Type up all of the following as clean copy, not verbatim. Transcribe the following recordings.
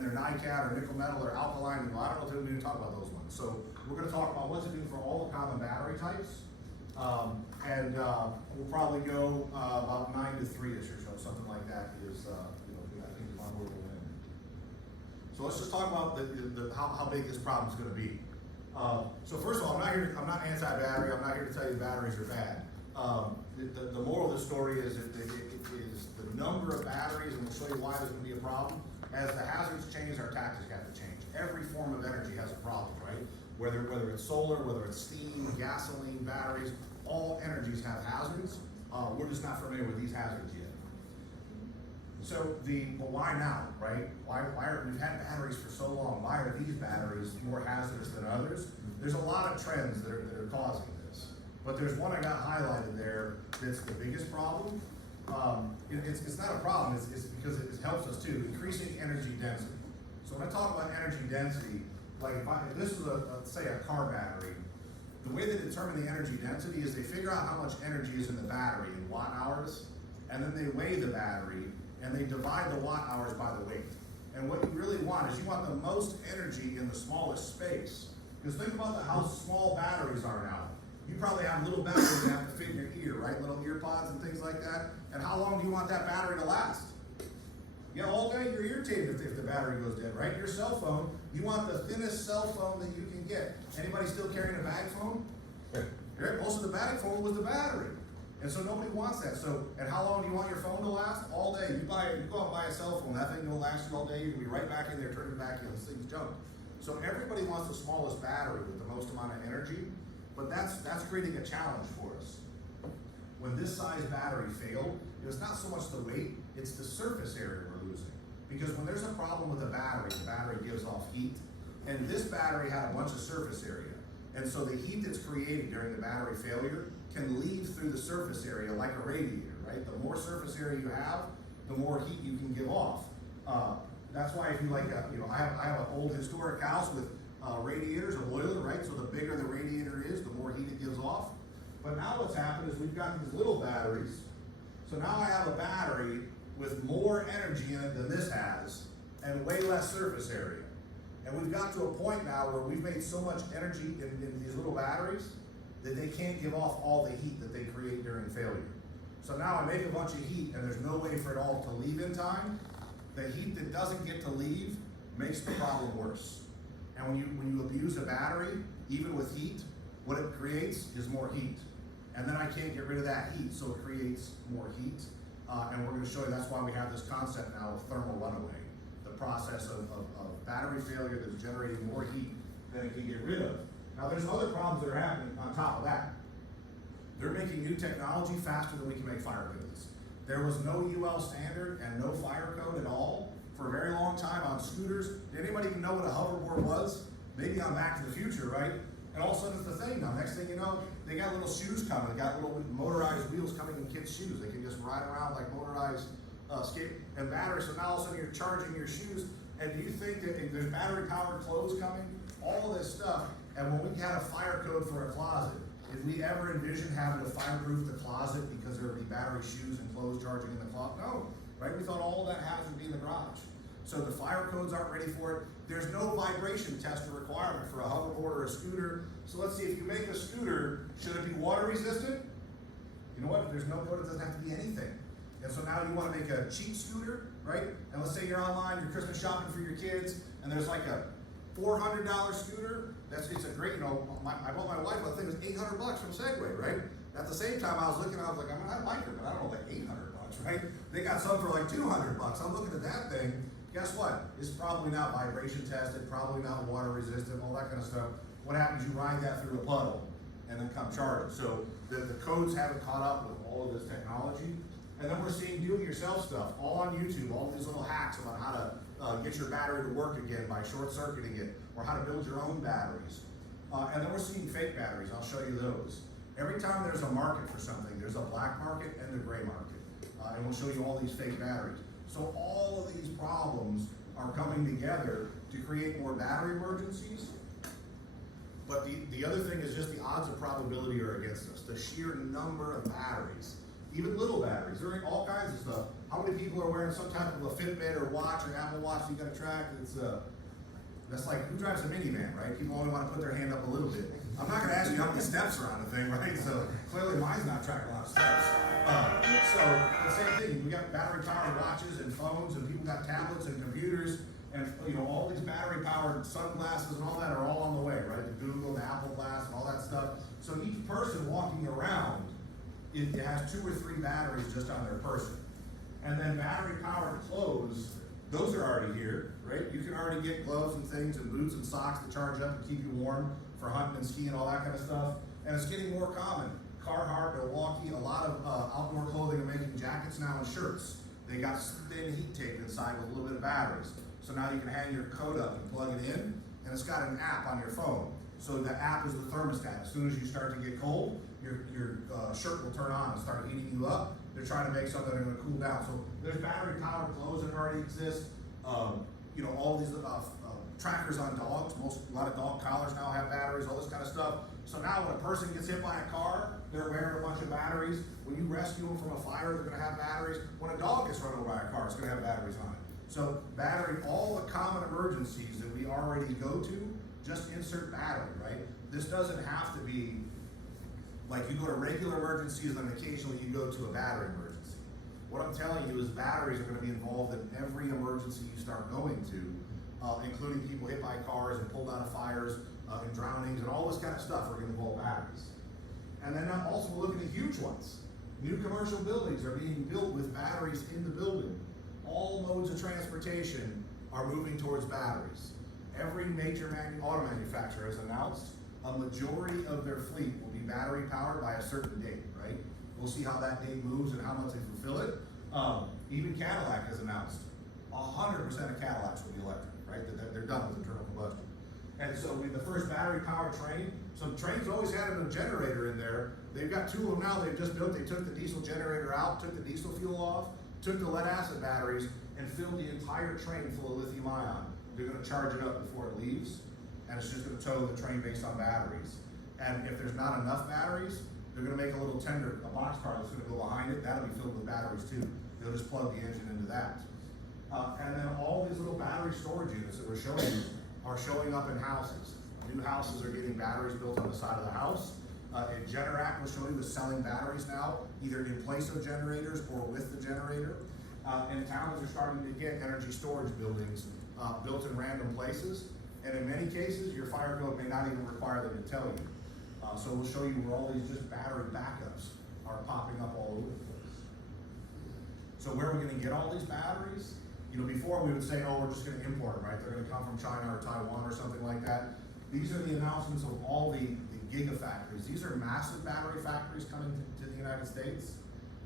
and they're NiCad or nickel metal or alkaline. I don't know if we even talk about those ones. So we're going to talk about what's it do for all the common battery types. We'll probably go about 9 to 3-ish or so, something like that is, I think is where we'll end. So let's just talk about how big this problem is going to be. So first of all, I'm not anti-battery. I'm not here to tell you batteries are bad. The moral of the story is that it is the number of batteries, and we'll show you why there's going to be a problem. As the hazards change, our tactics have to change. Every form of energy has a problem, right? Whether it's solar, whether it's steam, gasoline, batteries, all energies have hazards. We're just not familiar with these hazards yet. So but why now, right? We've had batteries for so long. Why are these batteries more hazardous than others? There's a lot of trends that are causing this. But there's one I got highlighted there that's the biggest problem. It's not a problem, it's because it helps us too, increasing energy density. So when I talk about energy density, like if this is say a car battery, the way they determine the energy density is they figure out how much energy is in the battery in watt hours, and then they weigh the battery, and they divide the watt hours by the weight. And what you really want is you want the most energy in the smallest space. Because think about how small batteries are now. You probably have little batteries that have to fit in your ear, right? Little ear pods and things like that. And how long do you want that battery to last? Yeah, all day you're irritated if the battery goes dead, right? Your cell phone, you want the thinnest cell phone that you can get. Anybody still carrying a bag phone? Right? Most of the bag phone was the battery. And so nobody wants that. So, and how long do you want your phone to last? All day. You go out and buy a cell phone, that thing will last you all day. You're gonna be right back in there, turning it back in, this thing's junk. So everybody wants the smallest battery with the most amount of energy, but that's creating a challenge for us. When this size battery failed, it's not so much the weight, it's the surface area we're losing. Because when there's a problem with the battery gives off heat, and this battery had a bunch of surface area. And so the heat that's created during the battery failure can leave through the surface area like a radiator, right? The more surface area you have, the more heat you can give off. That's why if you I have an old historic house with radiators, a boiler, right? So the bigger the radiator is, the more heat it gives off. But now what's happened is we've got these little batteries. So now I have a battery with more energy in it than this has, and way less surface area. And we've got to a point now where we've made so much energy in these little batteries that they can't give off all the heat that they create during failure. So now I make a bunch of heat and there's no way for it all to leave in time. The heat that doesn't get to leave makes the problem worse. And when you abuse a battery, even with heat, what it creates is more heat. And then I can't get rid of that heat, so it creates more heat. And we're going to show you that's why we have this concept now of thermal runaway. The process of battery failure that's generating more heat than it can get rid of. Now there's other problems that are happening on top of that. They're making new technology faster than we can make fire codes. There was no UL standard and no fire code at all for a very long time on scooters. Did anybody even know what a hoverboard was? Maybe on Back to the Future, right? And all of a sudden it's the thing now. Next thing you know, they got little shoes coming. They got little motorized wheels coming in kids' shoes. They can just ride around like motorized skate and batteries. So now all of a sudden you're charging your shoes. And do you think that there's battery-powered clothes coming? All this stuff. And when we had a fire code for a closet, did we ever envision having to fireproof the closet because there would be battery shoes and clothes charging in the closet? No, right? We thought all of that hazard would be in the garage. So the fire codes aren't ready for it. There's no vibration tester requirement for a hoverboard or a scooter. So let's see, if you make a scooter, should it be water resistant? You know what? If there's no code, it doesn't have to be anything. And so now you want to make a cheap scooter, right? And let's say you're online, you're Christmas shopping for your kids, and there's like a $400 scooter. It's a great, I bought my wife, I think it was $800 from Segway, right? At the same time, I was looking, I was like, I like her, but I don't know, like $800, right? They got some for like $200. I'm looking at that thing. Guess what? It's probably not vibration tested, probably not water resistant, all that kind of stuff. What happens? You ride that through a puddle and then come charge it. So the codes haven't caught up with all of this technology. And then we're seeing do-it-yourself stuff, all on YouTube, all these little hacks about how to get your battery to work again by short-circuiting it, or how to build your own batteries. And then we're seeing fake batteries. I'll show you those. Every time there's a market for something, there's a black market and the gray market. And we'll show you all these fake batteries. So all of these problems are coming together to create more battery emergencies. But the other thing is just the odds of probability are against us. The sheer number of batteries, even little batteries, there are all kinds of stuff. how many people are wearing some type of a Fitbit or watch or Apple Watch you gotta track? That's like, who drives a minivan, right? People only wanna put their hand up a little bit. I'm not gonna ask you how many steps are on the thing, right? So clearly mine's not tracking a lot of steps. So the same thing, we got battery powered watches and phones, and people got tablets and computers, and all these battery powered sunglasses and all that are all on the way, right? The Google, the Apple Glass, and all that stuff. So each person walking around, it has 2 or 3 batteries just on their person. And then battery powered clothes, those are already here, right? You can already get gloves and things and boots and socks to charge up and keep you warm for hunting and skiing and all that kind of stuff. And it's getting more common. Carhartt, Milwaukee, a lot of outdoor clothing are making jackets now and shirts. They got thin heat tape inside with a little bit of batteries. So now you can hang your coat up and plug it in, and it's got an app on your phone. So the app is the thermostat. As soon as you start to get cold, your shirt will turn on and start heating you up. They're trying to make something that are going to cool down. So there's battery powered clothes that already exist. All these trackers on dogs. A lot of dog collars now have batteries, all this kind of stuff. So now when a person gets hit by a car, they're wearing a bunch of batteries. When you rescue them from a fire, they're gonna have batteries. When a dog gets run over by a car, it's gonna have batteries on it. So battery, all the common emergencies that we already go to, just insert battery, right? This doesn't have to be like you go to regular emergencies and then occasionally you go to a battery emergency. What I'm telling you is batteries are gonna be involved in every emergency you start going to, including people hit by cars and pulled out of fires, and drownings and all this kind of stuff are gonna involve batteries. And then I'm also looking at huge ones. New commercial buildings are being built with batteries in the building. All modes of transportation are moving towards batteries. Every major auto manufacturer has announced a majority of their fleet will be battery powered by a certain date, right? We'll see how that date moves and how much they fulfill it. Even Cadillac has announced 100% of Cadillacs will be electric, right? They're done with internal combustion. And so the first battery powered train, so trains always had a generator in there. They've got 2 of them now they've just built. They took the diesel generator out, took the diesel fuel off, took the lead acid batteries, and filled the entire train full of lithium ion. They're gonna charge it up before it leaves, and it's just gonna tow the train based on batteries. And if there's not enough batteries, they're gonna make a little tender, a boxcar that's gonna go behind it, that'll be filled with batteries too. They'll just plug the engine into that. And then all these little battery storage units that we're showing you are showing up in houses. New houses are getting batteries built on the side of the house. And Generac was showing was selling batteries now, either in place of generators or with the generator. And towns are starting to get energy storage buildings built in random places. And in many cases, your fire code may not even require them to tell you. So we'll show you where all these just battery backups are popping up all over the place. So where are we gonna get all these batteries? Before we would say, oh, we're just gonna import them, right? They're gonna come from China or Taiwan or something like that. These are the announcements of all the gigafactories. These are massive battery factories coming to the United States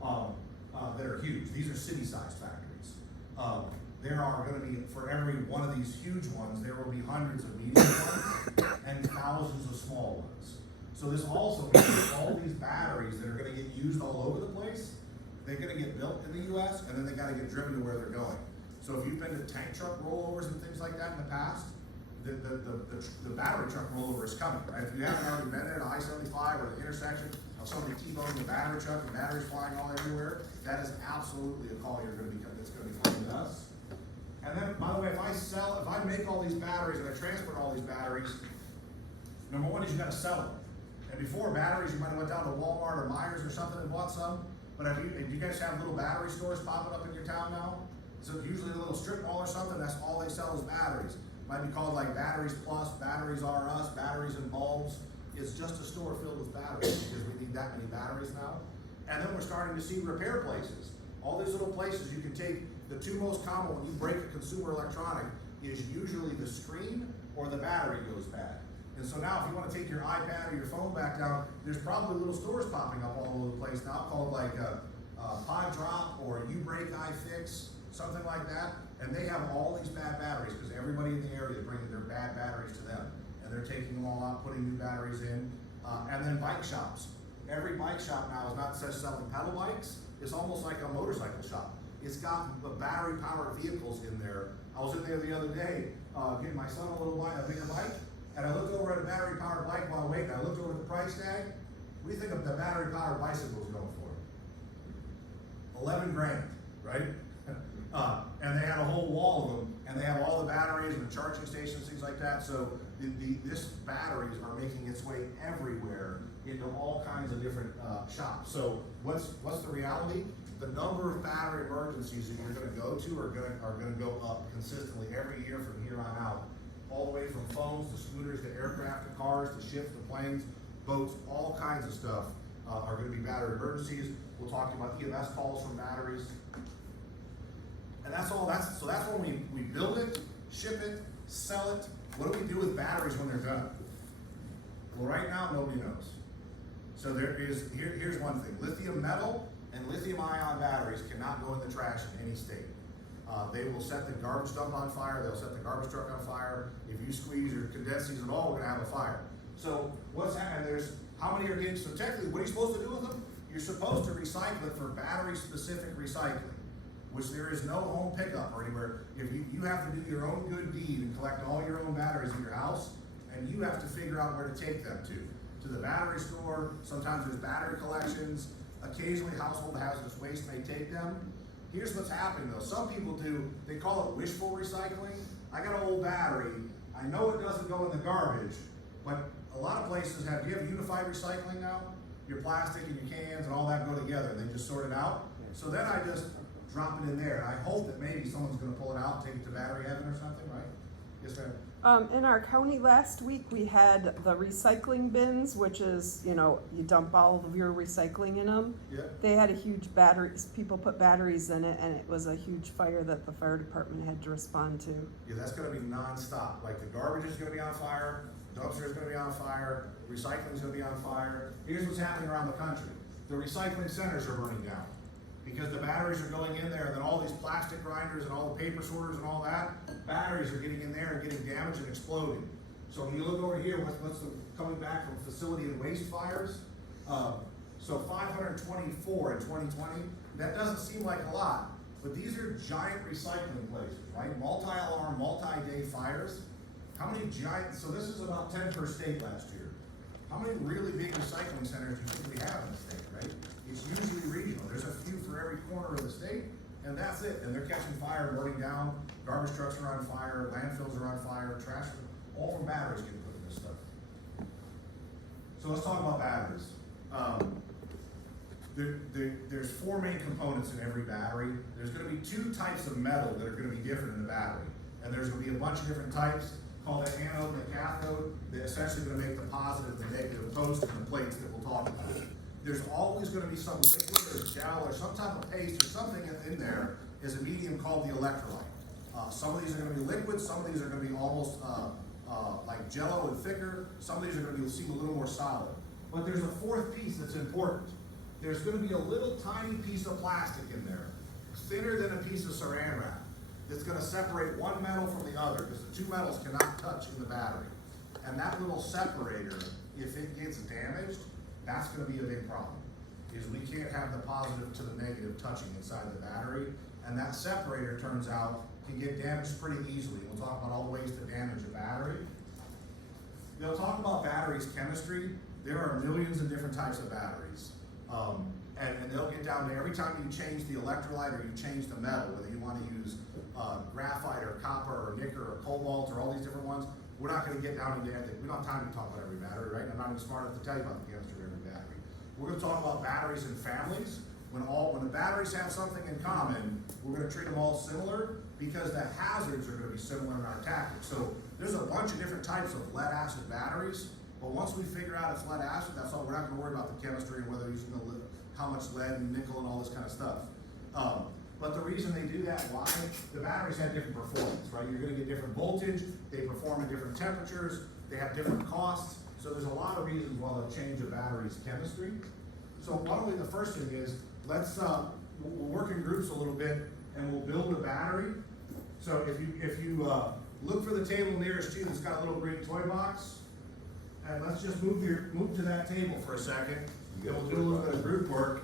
that are huge. These are city-sized factories. There are gonna be, for every one of these huge ones, there will be hundreds of medium ones and thousands of small ones. So this also means that all these batteries that are gonna get used all over the place, they're gonna get built in the US and then they gotta get driven to where they're going. So if you've been to tank truck rollovers and things like that in the past, the battery truck rollover is coming, right? If you haven't already been there to I-75 or the intersection of somebody T-boning the battery truck and batteries flying all everywhere, that is absolutely a call that's gonna be coming to us. And then, by the way, if I make all these batteries and I transport all these batteries, number one is you gotta sell them. And before batteries, you might have went down to Walmart or Myers or something and bought some. But do you guys have little battery stores popping up in your town now? So usually a little strip mall or something, that's all they sell is batteries. Might be called like Batteries Plus, Batteries R Us, Batteries and Bulbs. It's just a store filled with batteries because we need that many batteries now. And then we're starting to see repair places. All these little places you can take. The 2 most common when you break a consumer electronic is usually the screen or the battery goes bad. And so now if you want to take your iPad or your phone back down, there's probably little stores popping up all over the place now called like Pod Drop or U-Break iFix, something like that. And they have all these bad batteries because everybody in the area is bringing their bad batteries to them. And they're taking them all out, putting new batteries in. And then bike shops. Every bike shop now is not just selling pedal bikes, it's almost like a motorcycle shop. It's got battery powered vehicles in there. I was in there the other day, getting my son a bigger bike, and I looked over at a battery powered bike while waiting. I looked over at the price tag. What do you think of the battery powered bicycle was going for? 11 grand, right? And they had a whole wall of them, and they have all the batteries and the charging stations, things like that. So this batteries are making its way everywhere into all kinds of different shops. So what's the reality? The number of battery emergencies that you're going to go to are going to go up consistently every year from here on out, all the way from phones to scooters to aircraft to cars to ships to planes, boats, all kinds of stuff are going to be battery emergencies. We'll talk about EMS calls from batteries. And that's all. So that's when we build it, ship it, sell it. What do we do with batteries when they're done? Well, right now nobody knows. So here's one thing: lithium metal and lithium ion batteries cannot go in the trash in any state. They will set the garbage dump on fire. They'll set the garbage truck on fire. If you squeeze or condense these at all, we're gonna have a fire. So what's happening? There's how many are getting? So technically, what are you supposed to do with them? You're supposed to recycle it for battery-specific recycling, which there is no home pickup or anywhere. If you have to do your own good deed and collect all your own batteries in your house, and you have to figure out where to take them to the battery store. Sometimes there's battery collections. Occasionally household hazardous waste may take them. Here's what's happening though. Some people do, they call it wishful recycling. I got an old battery. I know it doesn't go in the garbage, but a lot of places do you have unified recycling now? Your plastic and your cans and all that go together, and they just sort it out. So then I just drop it in there, and I hope that maybe someone's gonna pull it out and take it to battery heaven or something, right? Yes, ma'am. In our county last week, we had the recycling bins, which is, you dump all of your recycling in them. Yeah. They had a huge people put batteries in it, and it was a huge fire that the fire department had to respond to. Yeah, that's gonna be nonstop. Like the garbage is gonna be on fire, dumpster is gonna be on fire, recycling is gonna be on fire. Here's what's happening around the country. The recycling centers are burning down because the batteries are going in there, and then all these plastic grinders and all the paper sorters and all that, batteries are getting in there and getting damaged and exploding. So when you look over here, what's coming back from facility and waste fires? So 524 in 2020, that doesn't seem like a lot, but these are giant recycling places, right? Multi-alarm, multi-day fires. How many so this is about 10 per state last year. How many really big recycling centers do you think we have in the state, right? It's usually regional. There's a few for every corner of the state, and that's it. And they're catching fire, burning down. Garbage trucks are on fire, landfills are on fire, trash, all from batteries getting put in this stuff. So let's talk about batteries. There's four main components in every battery. There's gonna be two types of metal that are gonna be different in the battery. And there's gonna be a bunch of different types, called the anode and the cathode. They're essentially gonna make the positive and the negative post and the plates that we'll talk about. There's always gonna be some liquid or gel or some type of paste or something in there is a medium called the electrolyte. Some of these are gonna be liquid, some of these are gonna be almost like jello and thicker, some of these are gonna seem a little more solid. But there's a fourth piece that's important. There's gonna be a little tiny piece of plastic in there, thinner than a piece of saran wrap, that's gonna separate one metal from the other, because the two metals cannot touch in the battery. And that little separator, if it gets damaged, that's gonna be a big problem, is we can't have the positive to the negative touching inside the battery, and that separator, turns out, can get damaged pretty easily. We'll talk about all the ways to damage a battery. They'll talk about batteries chemistry. There are millions of different types of batteries. And they'll get down to every time you change the electrolyte or you change the metal, whether you want to use graphite or copper or nickel or cobalt or all these different ones, we're not going to get down into everything. We don't have time to talk about every battery, right? I'm not even smart enough to tell you about the chemistry of every battery. We're going to talk about batteries and families. When the batteries have something in common, we're going to treat them all similar because the hazards are going to be similar in our tactics. So there's a bunch of different types of lead acid batteries, but once we figure out it's lead acid, that's all. We're not going to worry about the chemistry and whether you're using how much lead and nickel and all this kind of stuff. But the reason they do that, why? The batteries have different performance, right? You're going to get different voltage, they perform at different temperatures, they have different costs, so there's a lot of reasons why they'll change a battery's chemistry. So why don't we, the first thing is, we'll work in groups a little bit and we'll build a battery. So if you look for the table nearest you that's got a little green toy box, and let's just move to that table for a second, and we'll do a little bit of group work.